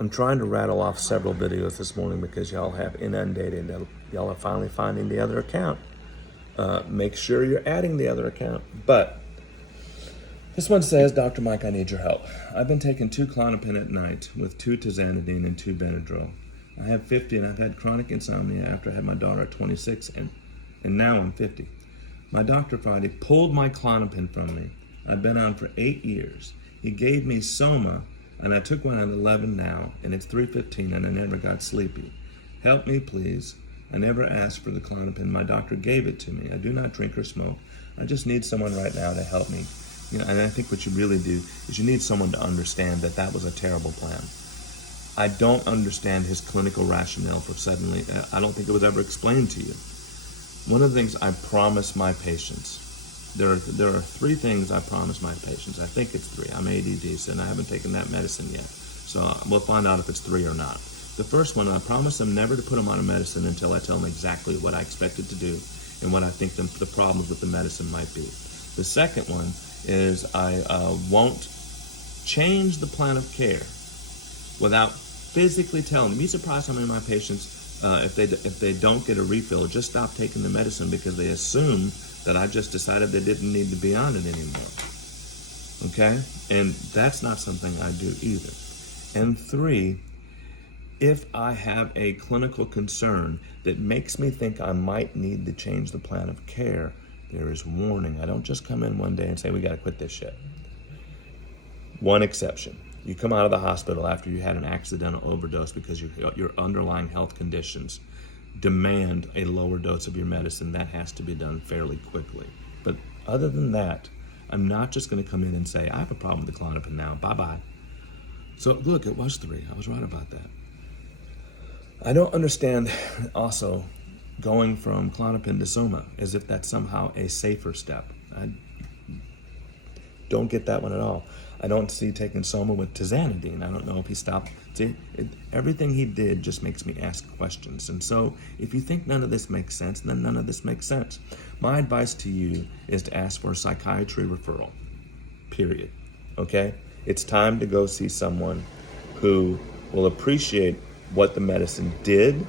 I'm trying to rattle off several videos this morning because y'all have inundated. Y'all are finally finding the other account. Make sure you're adding the other account. But this one says, Dr. Mike, I need your help. I've been taking 2 Klonopin at night with 2 tizanidine and 2 Benadryl. I have 50 and I've had chronic insomnia after I had my daughter at 26 and now I'm 50. My doctor Friday pulled my Klonopin from me. I've been on for 8 years. He gave me Soma and I took one at 11 now and it's 3:15 and I never got sleepy. Help me please. I never asked for the Klonopin. My doctor gave it to me. I do not drink or smoke. I just need someone right now to help me. And I think what you really do is you need someone to understand that that was a terrible plan. I don't understand his clinical rationale for suddenly, I don't think it was ever explained to you. One of the things I promise my patients, there are 3 things I promise my patients. I think it's 3. I'm ADD, and I haven't taken that medicine yet. So we'll find out if it's 3 or not. The first one, I promise them never to put them on a medicine until I tell them exactly what I expect it to do and what I think the problems with the medicine might be. The second one is I won't change the plan of care without physically telling them. You'd be surprised how many of my patients, if they don't get a refill, just stop taking the medicine because they assume that I've just decided they didn't need to be on it anymore. Okay? And that's not something I do either. And 3, if I have a clinical concern that makes me think I might need to change the plan of care, there is warning. I don't just come in one day and say, we got to quit this shit. One exception. You come out of the hospital after you had an accidental overdose because your underlying health conditions demand a lower dose of your medicine. That has to be done fairly quickly. But other than that, I'm not just going to come in and say, I have a problem with the Klonopin now. Bye-bye. So look, it was 3. I was right about that. I don't understand also going from Klonopin to Soma as if that's somehow a safer step. I don't get that one at all. I don't see taking Soma with tizanidine. I don't know if he stopped. See, everything he did just makes me ask questions. And so if you think none of this makes sense, then none of this makes sense. My advice to you is to ask for a psychiatry referral, period. Okay? It's time to go see someone who will appreciate what the medicine did,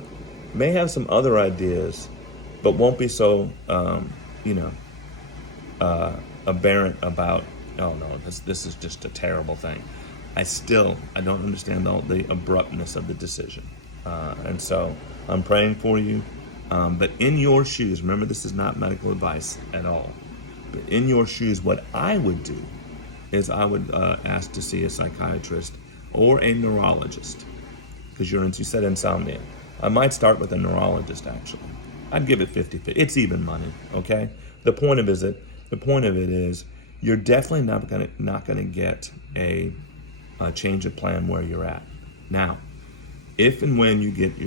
may have some other ideas, but won't be so, aberrant about, oh no, this is just a terrible thing. I don't understand the abruptness of the decision. And so I'm praying for you. But in your shoes, remember this is not medical advice at all, but in your shoes, what I would do is I would ask to see a psychiatrist or a neurologist, because you said insomnia. I might start with a neurologist, actually. I'd give it 50-50. It's even money, okay? The point of it is you're definitely not gonna get a change of plan where you're at. Now, if and when you get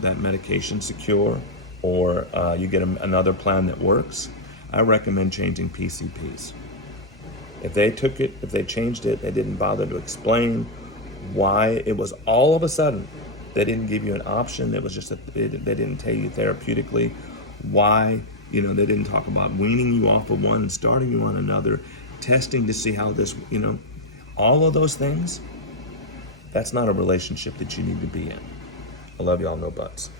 that medication secure or you get another plan that works, I recommend changing PCPs. If they took it, if they changed it, they didn't bother to explain why it was all of a sudden. They didn't give you an option. It was just that they didn't tell you therapeutically why. They didn't talk about weaning you off of one and starting you on another, testing to see how this, all of those things. That's not a relationship that you need to be in. I love y'all, no buts.